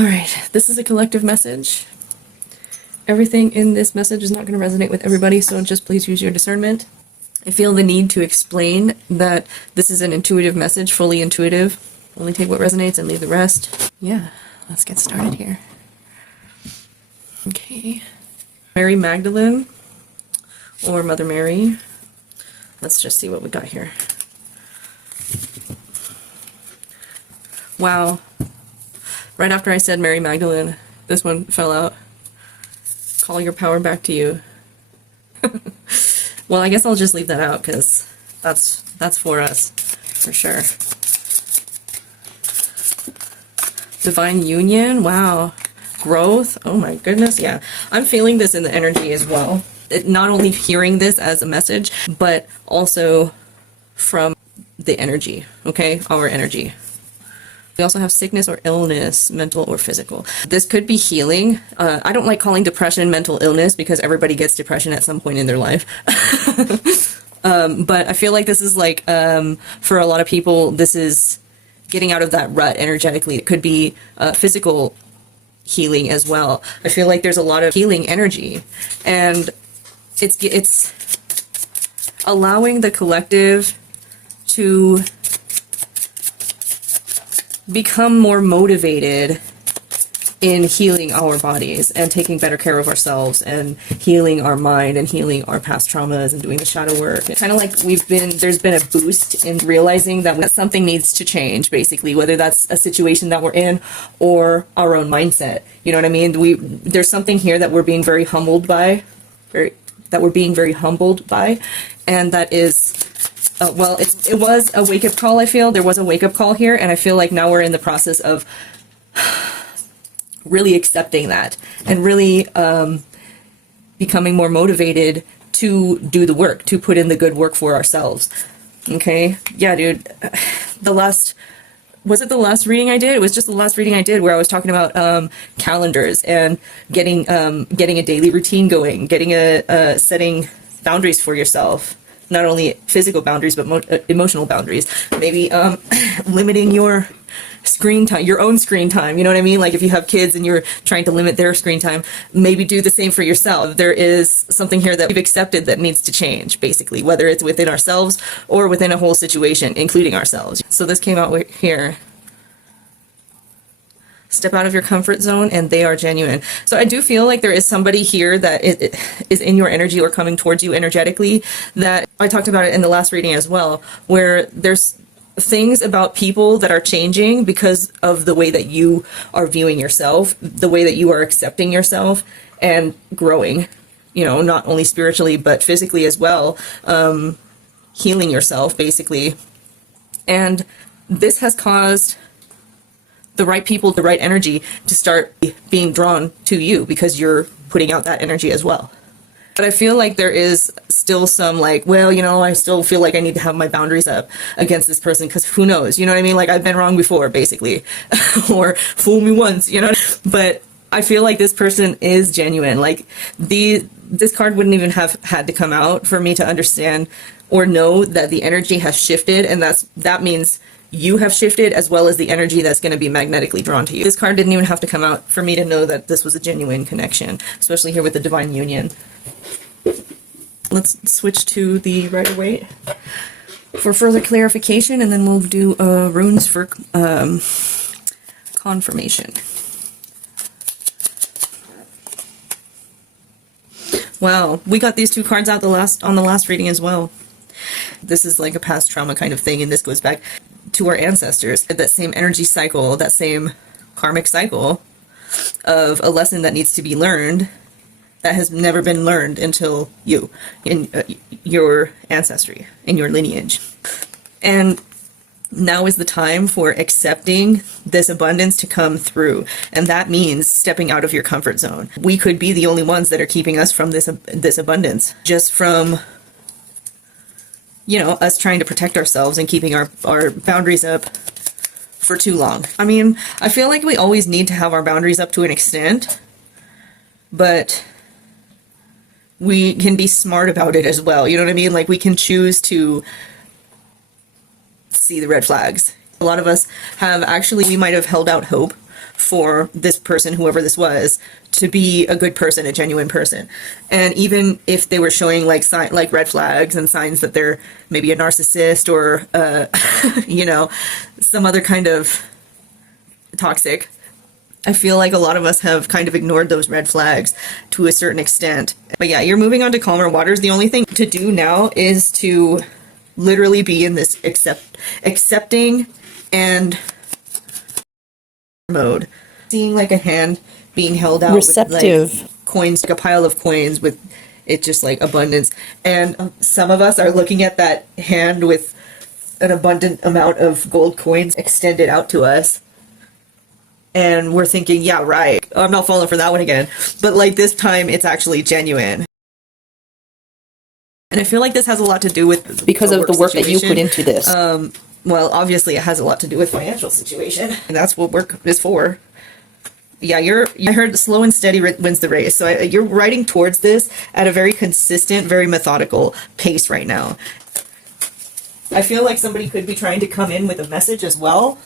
All right, this is a collective message. Everything in this message is not going to resonate with everybody, so just please use your discernment. I feel the need to explain that this is an intuitive message, fully intuitive. Only take what resonates and leave the rest. Yeah, let's get started here. Okay. Mary Magdalene or Mother Mary. Let's just see what we got here. Wow. Right after I said Mary Magdalene, this one fell out. Call your power back to you. Well, I guess I'll just leave that out because that's for us, for sure. Divine union, wow. Growth, oh my goodness, yeah. I'm feeling this in the energy as well. Not only hearing this as a message, but also from the energy, okay? Our energy. We also have sickness or illness, mental or physical. This could be healing. I don't like calling depression mental illness because everybody gets depression at some point in their life. But I feel like this is like, for a lot of people, this is getting out of that rut energetically. It could be physical healing as well. I feel like there's a lot of healing energy, and it's allowing the collective to become more motivated in healing our bodies and taking better care of ourselves and healing our mind and healing our past traumas and doing the shadow work. It's kind of like there's been a boost in realizing that something needs to change, basically, whether that's a situation that we're in or our own mindset. You know what I mean? There's something here that we're being very humbled by, and that is, well, it was a wake-up call, I feel. There was a wake-up call here, and I feel like now we're in the process of really accepting that and really becoming more motivated to do the work, to put in the good work for ourselves. Okay? Yeah, dude. Was it the last reading I did? It was just the last reading I did where I was talking about calendars and getting a daily routine going, setting boundaries for yourself. Not only physical boundaries, but emotional boundaries. Maybe limiting your screen time, your own screen time. You know what I mean? Like if you have kids and you're trying to limit their screen time, maybe do the same for yourself. There is something here that we've accepted that needs to change, basically, whether it's within ourselves or within a whole situation, including ourselves. So this came out here. Step out of your comfort zone and they are genuine. So I do feel like there is somebody here that is in your energy or coming towards you energetically, that I talked about it in the last reading as well, where there's things about people that are changing because of the way that you are viewing yourself, the way that you are accepting yourself and growing, you know, not only spiritually, but physically as well, healing yourself basically. And this has caused the right people, the right energy to start being drawn to you because you're putting out that energy as well. But I feel like there is still some like, well, you know, I still feel like I need to have my boundaries up against this person because who knows, you know what I mean? Like I've been wrong before, basically, or fool me once, you know. But I feel like this person is genuine. Like this card wouldn't even have had to come out for me to understand or know that the energy has shifted, and that means you have shifted as well as the energy that's going to be magnetically drawn to you. This card didn't even have to come out for me to know that this was a genuine connection, especially here with the divine union. Let's switch to the Rider-Waite for further clarification, and then we'll do runes for confirmation. Wow, we got these two cards out on the last reading as well. This is like a past trauma kind of thing, and this goes back to our ancestors. That same energy cycle, that same karmic cycle of a lesson that needs to be learned that has never been learned until you, in your ancestry, in your lineage. And now is the time for accepting this abundance to come through. And that means stepping out of your comfort zone. We could be the only ones that are keeping us from this abundance, just from, you know, us trying to protect ourselves and keeping our boundaries up for too long. I mean, I feel like we always need to have our boundaries up to an extent, but we can be smart about it as well. You know what I mean? Like we can choose to see the red flags. A lot of us have we might have held out hope for this person, whoever this was, to be a good person, a genuine person. And even if they were showing like like red flags and signs that they're maybe a narcissist or you know, some other kind of toxic, I feel like a lot of us have kind of ignored those red flags to a certain extent. But yeah, you're moving on to calmer waters. The only thing to do now is to literally be in this accepting and mode. Seeing like a hand being held out receptive with like coins, like a pile of coins with it just like abundance. And some of us are looking at that hand with an abundant amount of gold coins extended out to us. And we're thinking, yeah, right, I'm not falling for that one again. But like this time, it's actually genuine. And I feel like this has a lot to do with because of the work that you put into this. Well, obviously, it has a lot to do with financial situation, and that's what work is for. Yeah, I heard slow and steady wins the race. So you're riding towards this at a very consistent, very methodical pace right now. I feel like somebody could be trying to come in with a message as well.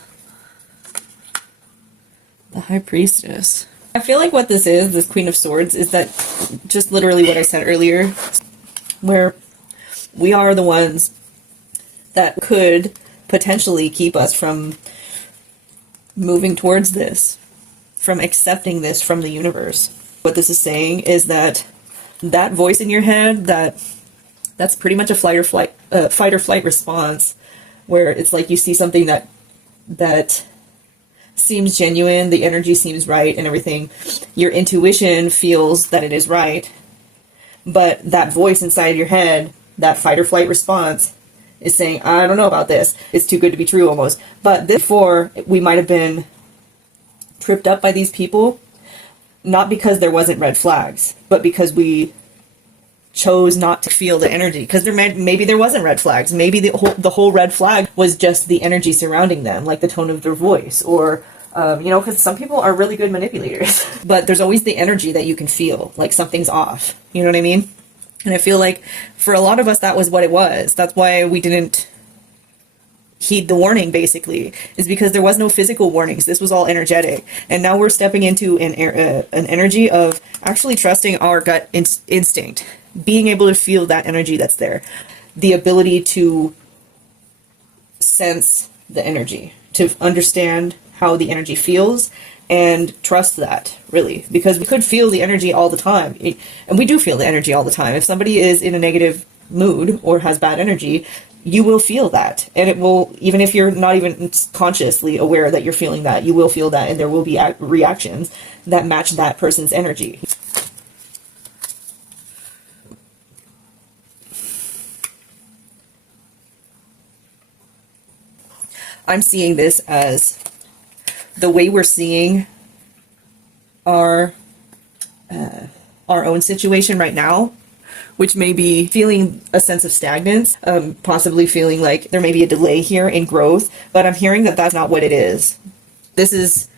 The High Priestess. I feel like what this is, this Queen of Swords, is that just literally what I said earlier, where we are the ones that could potentially keep us from moving towards this, from accepting this from the universe. What this is saying is that that voice in your head, that's pretty much a fight or flight response, where it's like you see something that seems genuine, the energy seems right and everything. Your intuition feels that it is right, but that voice inside your head, that fight or flight response, is saying, I don't know about this. It's too good to be true almost. But before, we might have been tripped up by these people, not because there wasn't red flags, but because we chose not to feel the energy. Because maybe there wasn't red flags. Maybe the whole red flag was just the energy surrounding them, like the tone of their voice, or you know, because some people are really good manipulators. But there's always the energy that you can feel, like something's off. You know what I mean? And I feel like for a lot of us, that was what it was. That's why we didn't heed the warning, basically, is because there was no physical warnings. This was all energetic. And now we're stepping into an energy of actually trusting our gut instinct, being able to feel that energy that's there, the ability to sense the energy, to understand how the energy feels, and trust that, really, because we could feel the energy all the time. And we do feel the energy all the time. If somebody is in a negative mood or has bad energy, you will feel that. And it will, even if you're not even consciously aware that you're feeling that, you will feel that, and there will be reactions that match that person's energy. I'm seeing this as the way we're seeing our own situation right now, which may be feeling a sense of stagnance, possibly feeling like there may be a delay here in growth, but I'm hearing that that's not what it is. This is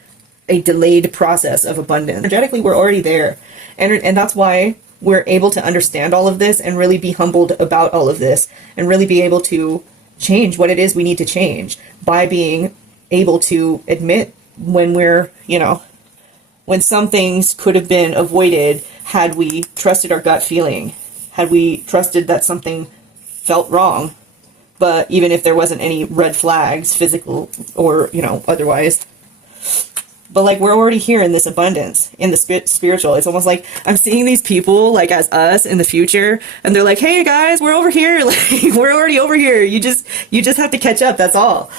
a delayed process of abundance. Energetically, we're already there, and that's why we're able to understand all of this and really be humbled about all of this, and really be able to change what it is we need to change by being able to admit when we're, you know, when some things could have been avoided had we trusted our gut feeling, had we trusted that something felt wrong. But even if there wasn't any red flags, physical or, you know, otherwise. But like, we're already here in this abundance, in the spiritual. It's almost like I'm seeing these people like as us in the future, and they're like, hey guys, we're over here. Like, we're already over here. You just have to catch up. That's all.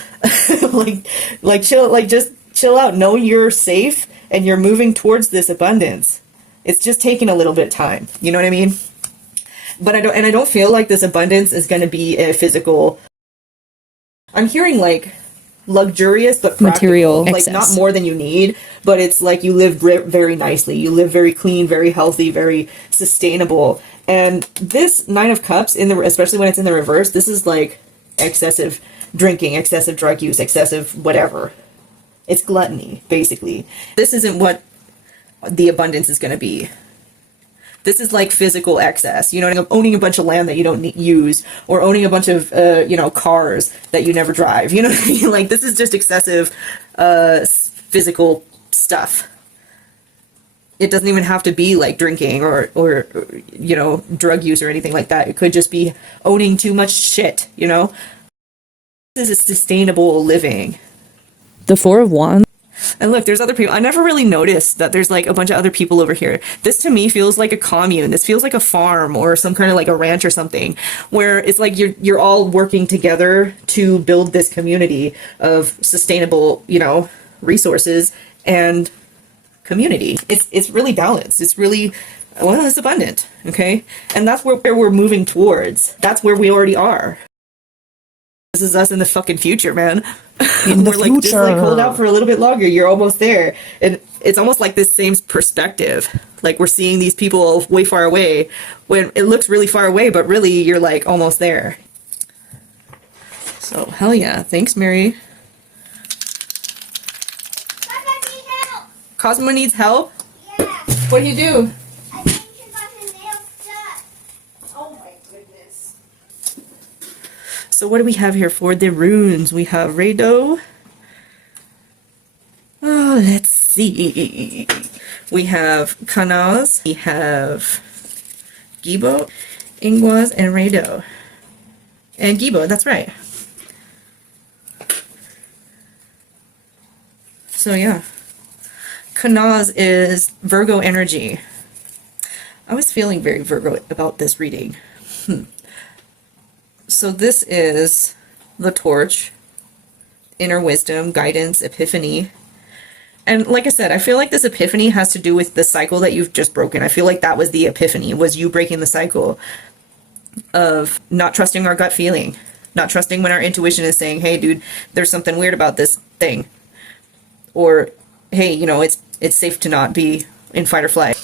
like chill, like just chill out. Know you're safe and you're moving towards this abundance. It's just taking a little bit of time. You know what I mean? But I don't feel like this abundance is going to be a physical. I'm hearing like luxurious but practical, material like excess. Not more than you need, but it's like you live very nicely, you live very clean, very healthy, very sustainable. And this Nine of Cups, especially when it's in the reverse, this is like excessive drinking, excessive drug use, excessive whatever. It's gluttony, basically. This isn't what the abundance is going to be. This is like physical excess, you know, owning a bunch of land that you don't use, or owning a bunch of, you know, cars that you never drive. You know what I mean? Like, this is just excessive physical stuff. It doesn't even have to be like drinking or you know, drug use or anything like that. It could just be owning too much shit, you know? This is sustainable living. The Four of Wands. And look, there's other people. I never really noticed that there's like a bunch of other people over here. This to me feels like a commune. This feels like a farm or some kind of like a ranch or something, where it's like you're all working together to build this community of sustainable, you know, resources and community. It's really balanced. It's really, well, it's abundant. Okay. And that's where we're moving towards. That's where we already are. This is us in the fucking future, man. In the We're like, just like hold out for a little bit longer. You're almost there. And it's almost like this same perspective. Like we're seeing these people way far away when it looks really far away, but really you're like almost there. So hell yeah. Thanks, Mary. Cosmo needs help? Yeah, What do you do? I think you got the nail stuck. Oh my goodness. So what do we have here for the runes? We have Rado. Oh, let's see. We have Kanaz. We have Gibo, Ingwaz, and Rado. And Gibo, that's right. So yeah. Kanaz is Virgo energy. I was feeling very Virgo about this reading. So this is the torch, inner wisdom, guidance, epiphany. And like I said, I feel like this epiphany has to do with the cycle that you've just broken. I feel like that was the epiphany, was you breaking the cycle of not trusting our gut feeling, not trusting when our intuition is saying, hey, dude, there's something weird about this thing. Or, hey, you know, it's safe to not be in fight or flight.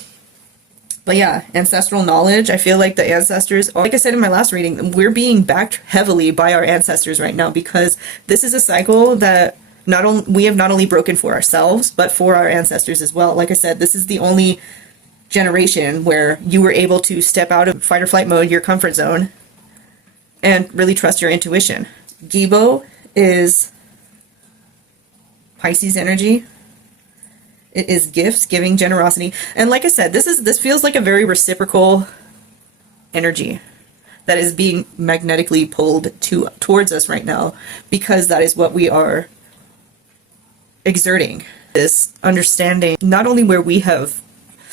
But yeah, ancestral knowledge. I feel like the ancestors, like I said in my last reading, we're being backed heavily by our ancestors right now, because this is a cycle that we have not only broken for ourselves, but for our ancestors as well. Like I said, this is the only generation where you were able to step out of fight or flight mode, your comfort zone, and really trust your intuition. Gibo is Pisces energy. It is gifts, giving, generosity. And like I said, this feels like a very reciprocal energy that is being magnetically pulled towards us right now, because that is what we are exerting. This understanding, not only where we have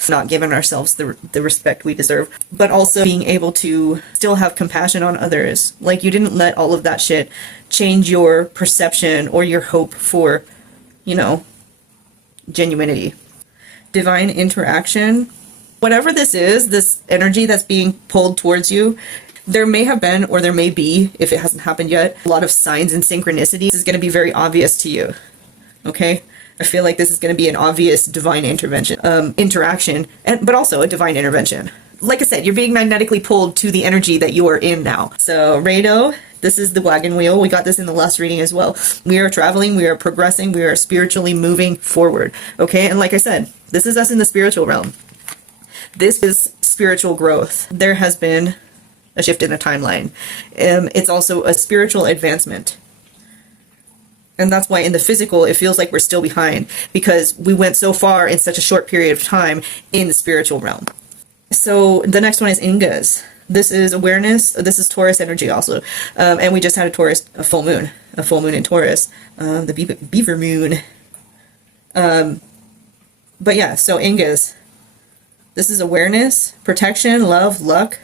not given ourselves the respect we deserve, but also being able to still have compassion on others. Like you didn't let all of that shit change your perception or your hope for, you know, genuinity. Divine interaction. Whatever this is, this energy that's being pulled towards you, there may have been, or there may be, if it hasn't happened yet, a lot of signs and synchronicities. This is going to be very obvious to you. Okay? I feel like this is going to be an obvious divine intervention, interaction, but also a divine intervention. Like I said, you're being magnetically pulled to the energy that you are in now. So, Rado, this is the wagon wheel. We got this in the last reading as well. We are traveling, we are progressing, we are spiritually moving forward. Okay? And like I said, this is us in the spiritual realm. This is spiritual growth. There has been a shift in the timeline. It's also a spiritual advancement. And that's why in the physical, it feels like we're still behind, because we went so far in such a short period of time in the spiritual realm. So the next one is Ingas. This is awareness. This is Taurus energy also. And we just had a full moon in Taurus, the beaver moon. But yeah, so Ingas, this is awareness, protection, love, luck.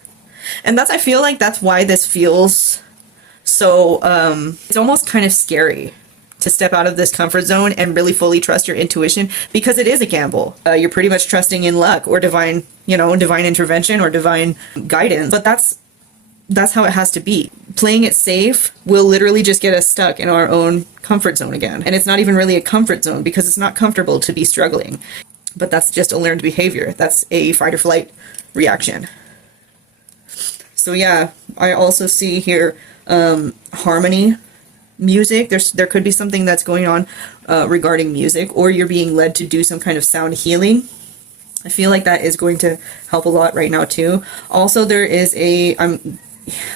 And I feel like that's why this feels so, it's almost kind of scary to step out of this comfort zone and really fully trust your intuition, because it is a gamble. You're pretty much trusting in luck or divine intervention or divine guidance. But that's how it has to be. Playing it safe will literally just get us stuck in our own comfort zone again. And it's not even really a comfort zone, because it's not comfortable to be struggling. But that's just a learned behavior. That's a fight or flight reaction. So yeah, I also see here harmony. Music, there could be something that's going on regarding music, or you're being led to do some kind of sound healing. I feel like that is going to help a lot right now too. Also, there is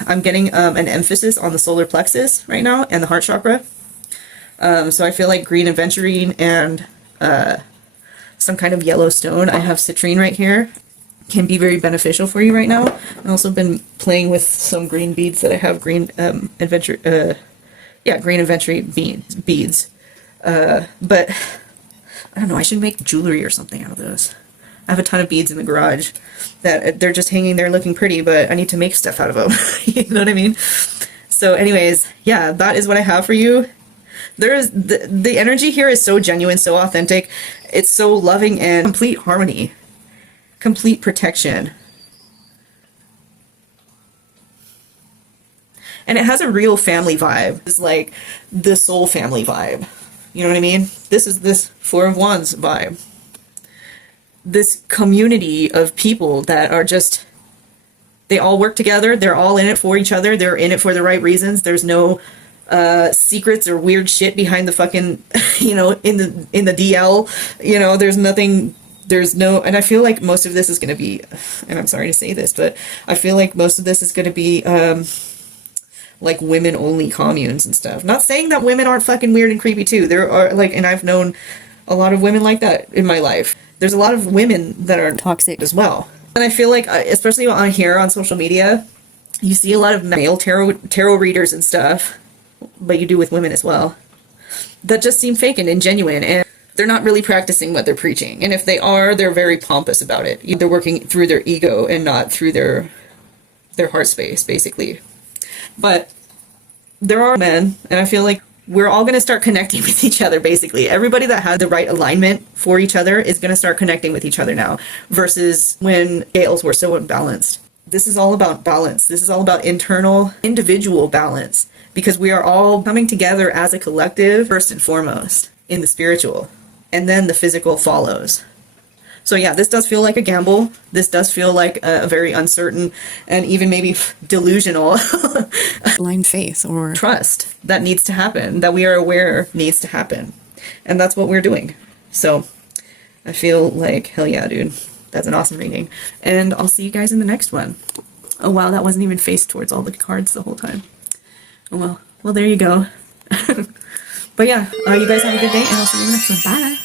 I'm getting an emphasis on the solar plexus right now and the heart chakra. So I feel like green aventurine and some kind of yellow stone. I have citrine right here. Can be very beneficial for you right now. I've also been playing with some green beads that I have, green adventure, green adventure beads. But I don't know, I should make jewelry or something out of those. I have a ton of beads in the garage that they're just hanging there looking pretty, but I need to make stuff out of them. You know what I mean? So anyways, yeah, that is what I have for you. There is the energy here is so genuine, so authentic. It's so loving and complete harmony, complete protection. And it has a real family vibe. It's like the soul family vibe. You know what I mean? This is this Four of Wands vibe. This community of people that are just, they all work together. They're all in it for each other. They're in it for the right reasons. There's no secrets or weird shit behind the fucking, you know, in the DL. You know, there's nothing. There's no, and I feel like most of this is going to be, and I'm sorry to say this, but I feel like most of this is going to be like women only communes and stuff. Not saying that women aren't fucking weird and creepy too. There are like, and I've known a lot of women like that in my life. There's a lot of women that are Toxic. as well. And I feel like, especially on here on social media, you see a lot of male tarot readers and stuff, but you do with women as well, that just seem fake and ingenuine, and they're not really practicing what they're preaching. And if they are, they're very pompous about it. They're working through their ego and not through their heart space, basically. But there are men, and I feel like we're all going to start connecting with each other, basically. Everybody that had the right alignment for each other is going to start connecting with each other now, versus when scales were so imbalanced. This is all about balance. This is all about internal, individual balance, because we are all coming together as a collective, first and foremost, in the spiritual, and then the physical follows. So yeah, this does feel like a gamble. This does feel like a very uncertain and even maybe delusional Blind faith or trust that needs to happen, that we are aware needs to happen. And that's what we're doing. So I feel like, hell yeah, dude, that's an awesome reading. And I'll see you guys in the next one. Oh wow, that wasn't even faced towards all the cards the whole time. Oh well, there you go. But yeah, you guys have a good day, and I'll see you in the next one. Bye.